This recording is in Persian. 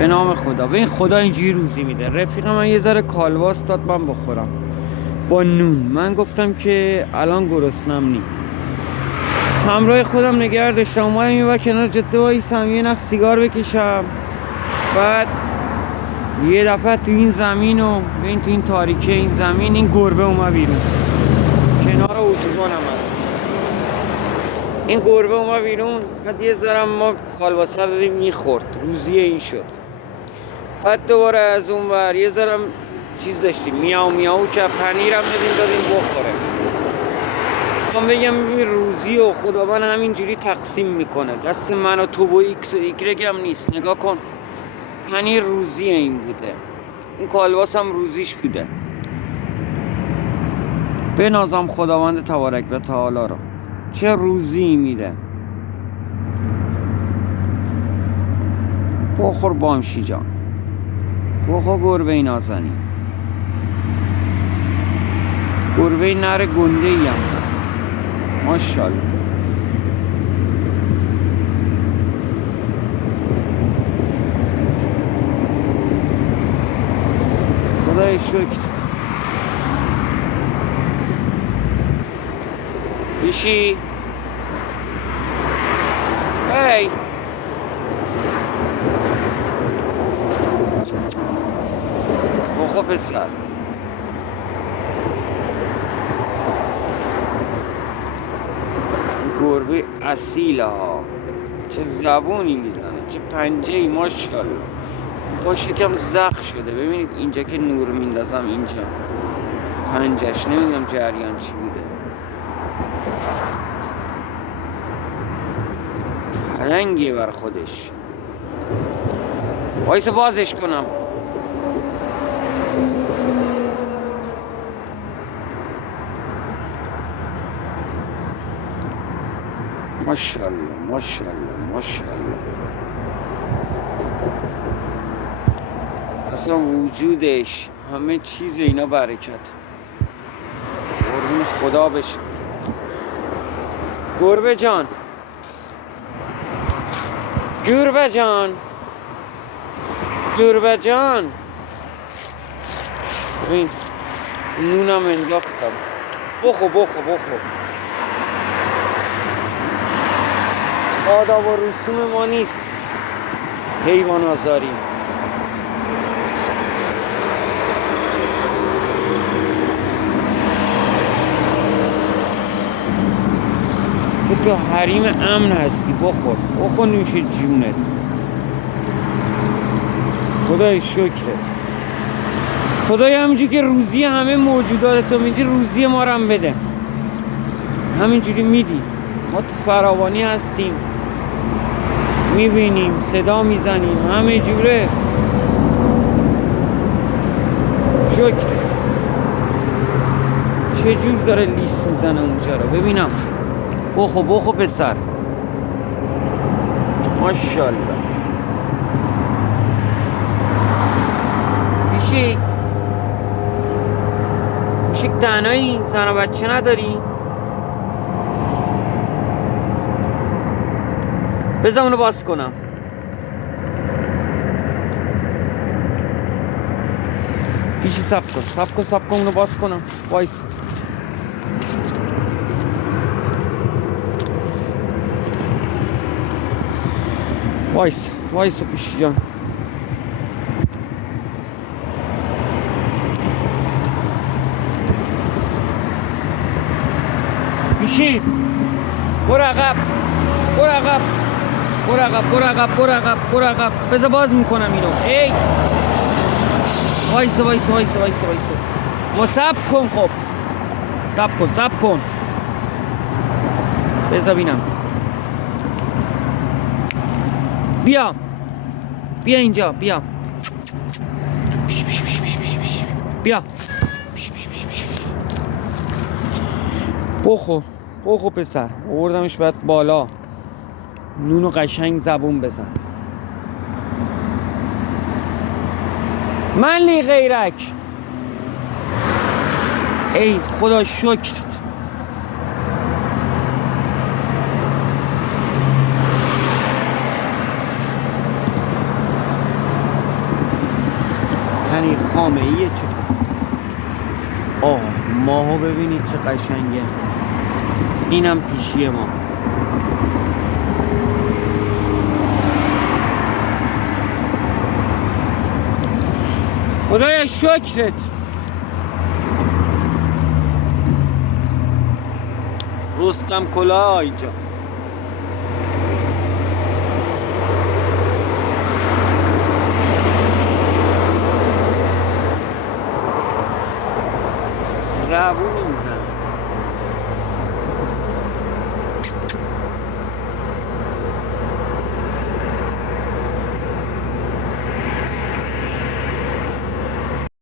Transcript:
به نام خدا. ببین خدا اینجوری روزی میده. رفیق من یه ذره کالباس داد من بخورم با نون. من گفتم که الان گرسنم نی. همراه خودم نگه داشتم، اومدم این کنار جاده وایسم یه نخ سیگار بکشم. بعد یه دفعه تو این زمین و ببین تو این تاریکی این زمین این گربه اومد بیرون. کنار اتوبان هم هست این گربه اومد بیرون. بعد یه ذره ما کالباسه رو دادیم میخورد، روزی این شد. بعد دوباره از اون ور یه ذره چیز داشتیم میاو میاو که پنیرم دادیم بخوره. میخوام بگم روزی و خداوند همینجوری تقسیم میکنه، دست من و تو و ایکس و ایگرگ هم نیست. نگاه کن پنیر روزی این بوده، این کالباس هم روزیش بوده. بنازم خداوند تبارک و تعالی رو، چه روزی میده. بخور بامشی جان، بخور گربه نازنی. گربه نر گنده ای هم هست ماشاءالله. خدای شکر. بیشی هی بخور پسر. گربه اصیله ها، چه زبونی میزنه، چه پنجه ای ماشاءالله. پاش یکم زخم شده، ببینید اینجا که نور میندازم اینجا پنجش، نمیدونم جریان چی بوده. رنگیه بر خودش. وایسا بازش کنم. ماشاءالله ماشاءالله ماشاءالله. اصلا وجودش همه چیز اینا برکت. قربون خدا بشه. گربه جان، گربه جان، گربه جان. ببین نونم انداختم. بخو بخو بخو. آداب و رسوم ما نیست حیوان آزاری. تو حریم امن هستی، بخور بخور نوش جونت. خدای شکره. خدای همینجوری که روزی همه موجودات تو میدی روزی ما رو هم بده. همینجوری میدی، ما تو فراوانی هستیم، میبینیم صدا میزنیم همه جوره. شکر. چه جور داره لیست میزنه اونجا رو ببینم. بخو بخو پسر ماشاءالله. بیشی بیشی تنهایی؟ زن و بچه نداری؟ بذار اونو باز کنم. بیشی صبر کن صبر کن صبر کن اونو باز کنم. وایس وایس وایس پیشی جان. پیشی برو عقب برو عقب برو عقب برو عقب برو عقب برو عقب. بذار باز میکنم اینو. ای وایس وایس وایس وایس وایس و صبر کن. خب صبر کن صبر کن. بذار بینم. بیا بیا اینجا بیا. بیا بخور بخور پسر. آوردمش بعد بالا. نونو قشنگ زبون بزن. من لی غیرک. ای خدا شکر. پنیر خامه ایه چه ماهو ببینید چه قشنگه. اینم پیشی ما. خدایا شکرت. رستم کلاه اینجا. زبونی میزن.